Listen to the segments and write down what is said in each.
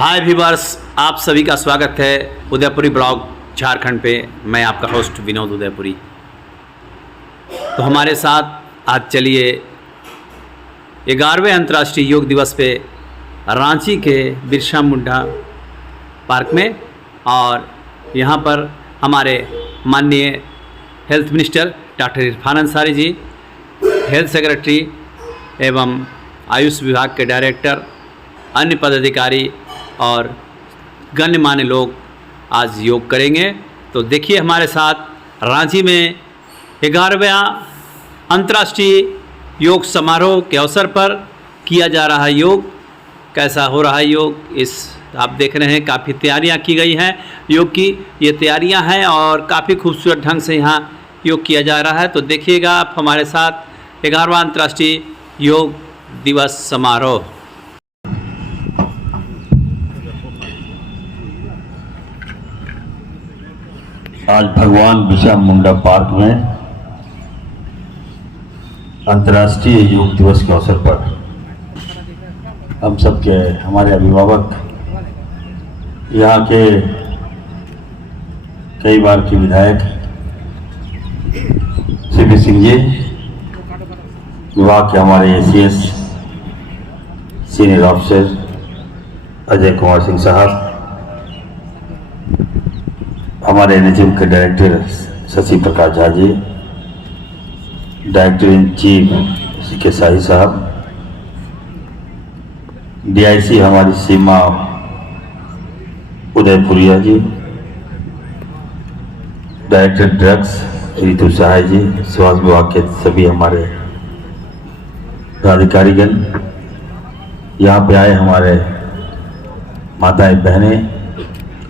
हाय viewers, आप सभी का स्वागत है उदयपुरी ब्लॉग झारखंड पे। मैं आपका होस्ट विनोद उदयपुरी। तो हमारे साथ आज चलिए 11वें अंतर्राष्ट्रीय योग दिवस पे रांची के बिरसा मुंडा पार्क में, और यहाँ पर हमारे माननीय health minister doctor Irfan Ansari ji, health secretary एवं आयुष विभाग के डायरेक्टर, अन्य पदाधिकारी और गणमान्य लोग आज योग करेंगे। तो देखिए हमारे साथ रांची में 11वां अंतर्राष्ट्रीय योग समारोह के अवसर पर किया जा रहा है योग। कैसा हो रहा है योग, इस आप देख रहे हैं काफ़ी तैयारियां की गई हैं योग की। ये तैयारियां हैं और काफ़ी खूबसूरत ढंग से यहाँ योग किया जा रहा है। तो देखिएगा आप हमारे साथ 11वां अंतर्राष्ट्रीय योग दिवस समारोह। आज भगवान बिरसा मुंडा पार्क में अंतर्राष्ट्रीय योग दिवस के अवसर पर हम सबके हमारे अभिभावक, यहाँ के कई बार के विधायक सीपी सिंह जी, विभाग के हमारे ACS senior officer Ajay Kumar Singh साहब, हमारे एनएचएम के director Shashi Prakash Jha ji, director in chief CK Shahi साहब, डीआईसी हमारी सीमा उदयपुरिया जी, डायरेक्टर ड्रग्स रितु सहाय जी, स्वास्थ्य विभाग के सभी हमारे पदाधिकारीगण, यहाँ पे आए हमारे माताएं बहनें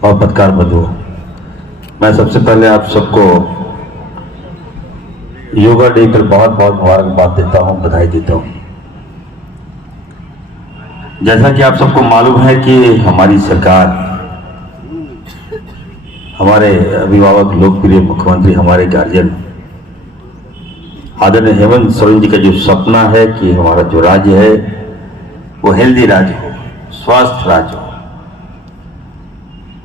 और पत्रकार बंधु। मैं सबसे पहले आप सबको योगा डे पर बहुत बहुत मुबारकबाद देता हूं, बधाई देता हूं। जैसा कि आप सबको मालूम है कि हमारी सरकार, हमारे अभिभावक, लोकप्रिय मुख्यमंत्री, हमारे गार्जियन आदरणीय हेमंत सोरेन जी का जो सपना है कि हमारा जो राज्य है वो हेल्दी राज्य हो, स्वस्थ राज्य हो,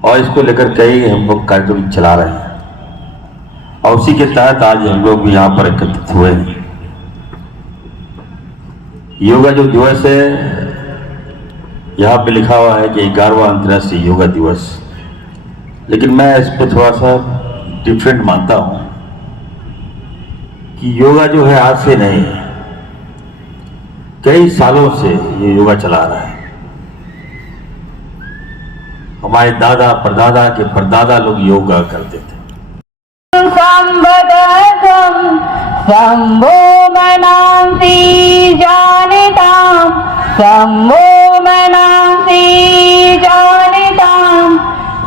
और इसको लेकर कई हम लोग कार्यक्रम चला रहे हैं और उसी के तहत आज हम लोग यहाँ पर एकत्रित हुए हैं। योगा जो दिवस है, यहाँ पे लिखा हुआ है कि 11वां अंतर्राष्ट्रीय योगा दिवस, लेकिन मैं इस पर थोड़ा सा डिफरेंट मानता हूँ कि योगा जो है आज से नहीं, कई सालों से ये योगा चला रहा है। हमारे दादा परदादा के परदादा लोग योगा करते थे। शंभो मनांसि जानितां, शंभो मनांसि जानितां,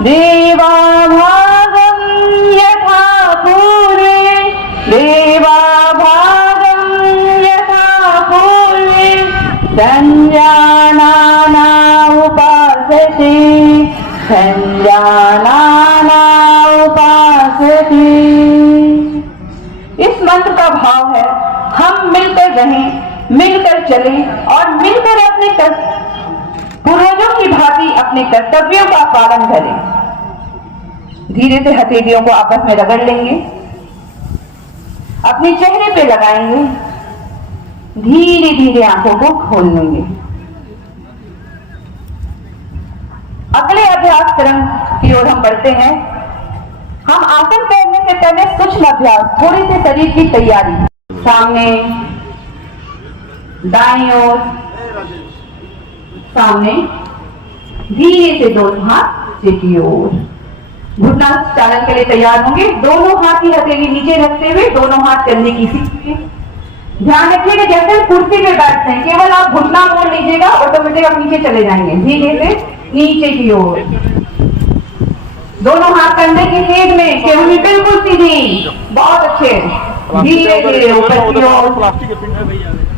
देवा भागं यथा पूर्वे, देवा भागं यथा पूर्वे, संजानाना उपासते, संजानाना उपासते। इस मंत्र का भाव है हम मिलकर रहें, मिलकर चलें और मिलकर अपने पूर्वजों की भांति अपने कर्तव्यों का पालन करें। धीरे से हथेलियों को आपस में रगड़ लेंगे, अपने चेहरे पे लगाएंगे, धीरे धीरे आंखों को खोल लेंगे। अगले अभ्यास क्रम की ओर हम बढ़ते हैं। हम आसन करने से पहले सूक्ष्म अभ्यास, थोड़ी सी शरीर की तैयारी। सामने, दाईं ओर, सामने, धीरे से दोनों हाथ नीचे की ओर। घुटना चालन के लिए तैयार होंगे। दोनों हाथ की हथेली नीचे रखते हुए दोनों हाथ कंधे की सीट पे। ध्यान रखिएगा जैसे कुर्सी पे बैठते हैं, केवल आप घुटना मोड़ लीजिएगा, ऑटोमेटिक आप नीचे चले जाएंगे। धीरे से नीचे की ओर, दोनों हाथ कंधे की सीध में, केवल बिल्कुल सीधी, बहुत अच्छे। धीरे धीरे ऊपर की ओर।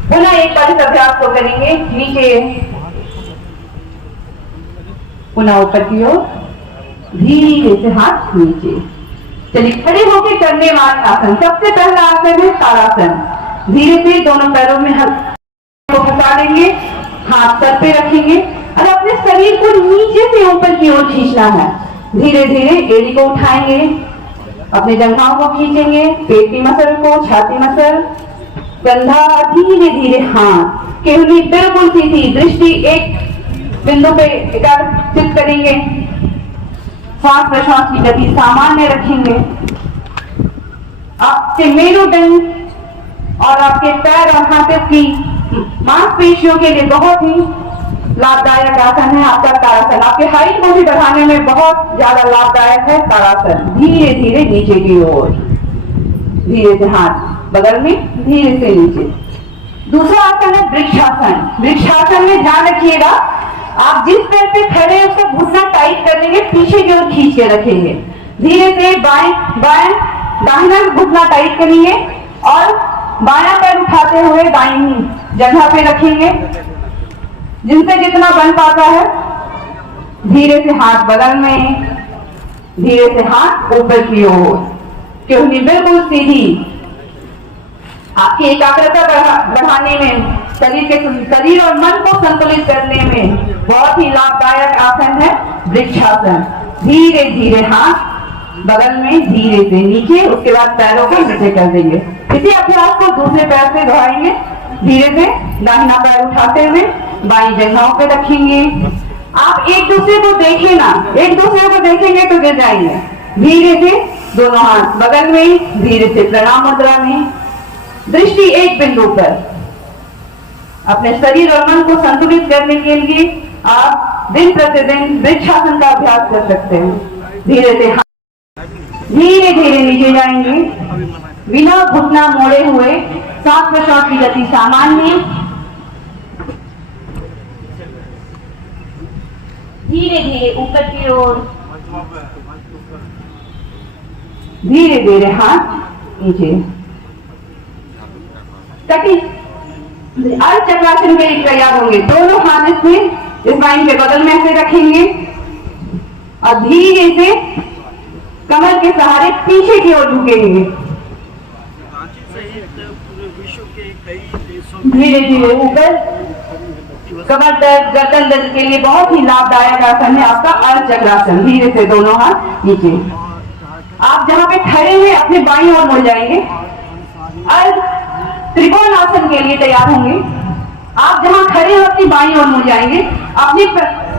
पुनः एक बार इस अभ्यास को करेंगे। नीचे, पुनः ऊपर की ओर, धीरे से हाथ नीचे। चलिए खड़े होकर करने वाले आसन। सबसे पहला आसन है ताड़ासन। धीरे से दोनों पैरों में हाथ को फंसा लेंगे, हाथ सर पे रखेंगे और अपने शरीर को नीचे से खींचना है। धीरे धीरे एड़ी को उठाएंगे, अपने जंघाओं को खींचेंगे, पेट की मसल को, छाती मसल, कंधा, धीरे धीरे हाथ, केवली बिल्कुल सीधी, दृष्टि एक बिंदु पे एकाग्रचित करेंगे। श्वास प्रश्वास की गति सामान्य रखेंगे। आपके मेरुदंड और आपके पैर और हाथों की मांसपेशियों के लिए बहुत ही लाभदायक आसन है आपका ताड़ासन। आपके हाइट को भी बढ़ाने में बहुत ज्यादा लाभदायक है ताड़ासन। धीरे धीरे नीचे की ओर, धीरे से हाथ बगल में, धीरे से नीचे। दूसरा आसन है वृक्षासन। वृक्षासन में ध्यान रखिएगा, आप जिस पैर पे खड़े हैं उसका घुटना टाइट कर लेंगे, पीछे की ओर खींच के रखेंगे। धीरे से बाएं बाएं दाहिना घुटना टाइट करेंगे और बायां पैर उठाते हुए दाहिनी जगह पे रखेंगे, जिनसे जितना बन पाता है। धीरे से हाथ बगल में, धीरे से हाथ ऊपर की ओर, केवली बिल्कुल सीधी। आपकी एकाग्रता बढ़ाने में, शरीर और मन को संतुलित करने में बहुत ही लाभदायक आसन है वृक्षासन। धीरे धीरे हाथ बगल में, धीरे से नीचे, उसके बाद पैरों को नीचे कर देंगे। इसी अभ्यास को दूसरे पैर से दोहराएंगे। धीरे से दाहिना पैर उठाते हुए बाई जंघाओं पे रखेंगे। आप एक दूसरे को देखें ना, एक दूसरे को देखेंगे तो गिर जाएंगे। धीरे से दोनों हाथ बगल में, धीरे से प्रणाम मुद्रा में, दृष्टि एक बिंदु पर। अपने शरीर और मन को संतुलित करने के लिए आप दिन प्रतिदिन वृक्षासन का अभ्यास कर सकते हैं। धीरे से धीरे धीरे नीचे जाएंगे, बिना घुटना मोड़े हुए, सांस प्रश्वास की गति सामान्य। धीरे धीरे ऊपर की ओर, धीरे धीरे हाथ नीचे। ताकि अर्ध चक्रासन के लिए तैयार होंगे। दोनों हाथ इसमें स्पाइन के बगल में ऐसे रखेंगे और धीरे से कमर के सहारे पीछे की ओर झुकेंगे। धीरे धीरे ऊपर। कमर दर्द, गर्दन दर्द के लिए बहुत ही लाभदायक आसन है आपका अर्ध चक्रासन। धीरे से दोनों हाथ नीचे। आप जहां पे खड़े हैं अपने बाईं ओर मुड़ जाएंगे। अर्ध त्रिकोण आसन के लिए तैयार होंगे। आप जहां खड़े हैं अपनी बाईं ओर मुड़ जाएंगे। अपने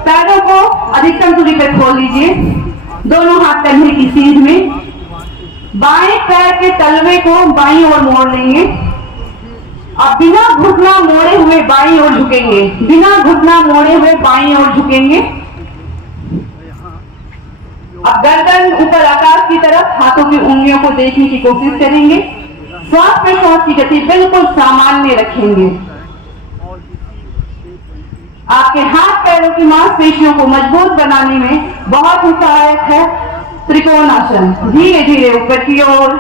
पैरों को अधिकतम दूरी पर खोल लीजिए। दोनों हाथ कंधे की सीध में, बाएं पैर के तलवे को बाईं ओर मोड़ लेंगे और बिना घुटना मोड़े हुए बाईं ओर झुकेंगे। बिना घुटना मोड़े हुए बाईं ओर झुकेंगे। अब गर्दन ऊपर आकाश की तरफ, हाथों की उंगलियों को देखने की कोशिश करेंगे। श्वास प्रश्वास की गति बिल्कुल सामान्य रखेंगे। आपके हाथ पैरों की मांसपेशियों को मजबूत बनाने में बहुत ही सहायक है त्रिकोण आसन। धीरे धीरे ऊपर की ओर।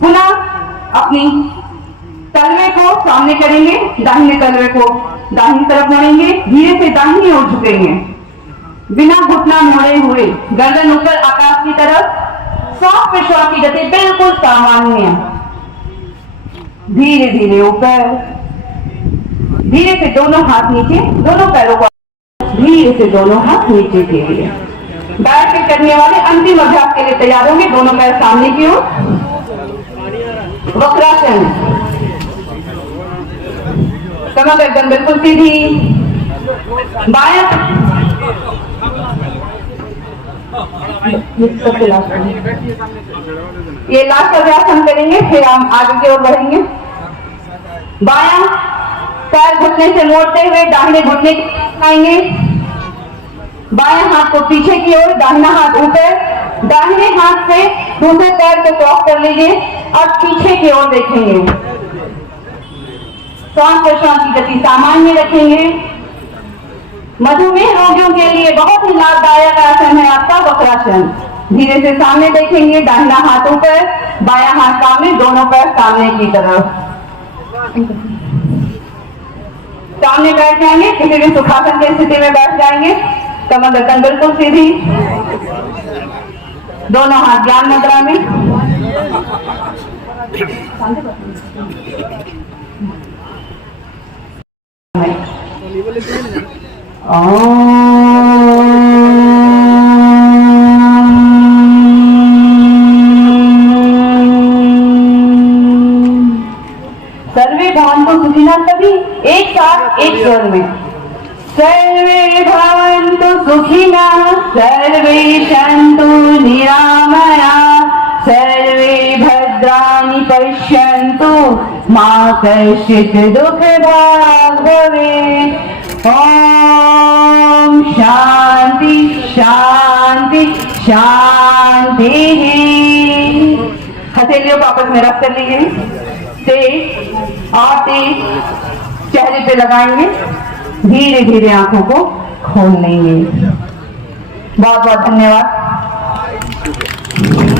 पुनः अपनी तलवे को सामने करेंगे, दाहिने तलवे को दाहिनी तरफ मोड़ेंगे, धीरे से दाहिनी ओर झुकेंगे। बिना घुटना मोड़े हुए, गर्दन ऊपर आकाश की तरफ, श्वास प्रश्वास की गति बिल्कुल सामान्य। धीरे धीरे ऊपर, धीरे से दोनों हाथ नीचे, दोनों पैरों को धीरे से दोनों हाथ नीचे के लिए। बैठ के करने वाले अंतिम अभ्यास के लिए तैयार होंगे। दोनों पैर सामने की ओर, वक्रासन। कमर एकदम बिल्कुल सीधी। बाएं ये लास्ट अभ्यास हम करेंगे, फिर हम आगे की ओर बढ़ेंगे। बायां पैर घुटने से मोड़ते हुए दाहिने घुटने आएंगे। बाएं हाथ को पीछे की ओर, दाहिना हाथ ऊपर। दाहिने हाथ से दूसरे पैर को क्रॉस कर लीजिए और पीछे की ओर देखेंगे। श्वास प्रश्वास की गति सामान्य रखेंगे। मधुमेह रोगियों के लिए बहुत ही लाभदायक आसन है आपका वक्रासन। धीरे से सामने देखेंगे, दाहिना हाथ ऊपर, बायां हाथ सामने, दोनों पैर सामने की तरफ। सामने बैठ जाएंगे, किसी भी सुखासन की स्थिति में बैठ जाएंगे। कमर गर्दन बिल्कुल सीधी, दोनों हाथ ज्ञान मुद्रा में। ओम सभी एक साथ एक स्वर में। सर्वे भवन्तु सुखिनः, सर्वे सन्तु निरामयाः, सर्वे भद्राणि पश्यन्तु, मा कश्चित् दुःखभाग् भवेत्। ओम शांति शांति शांति। हथेलियों को आपस में रख कर लीजिए। तेज और तेज चेहरे पे लगाएंगे, धीरे धीरे आंखों को खोल लेंगे। बहुत बहुत धन्यवाद।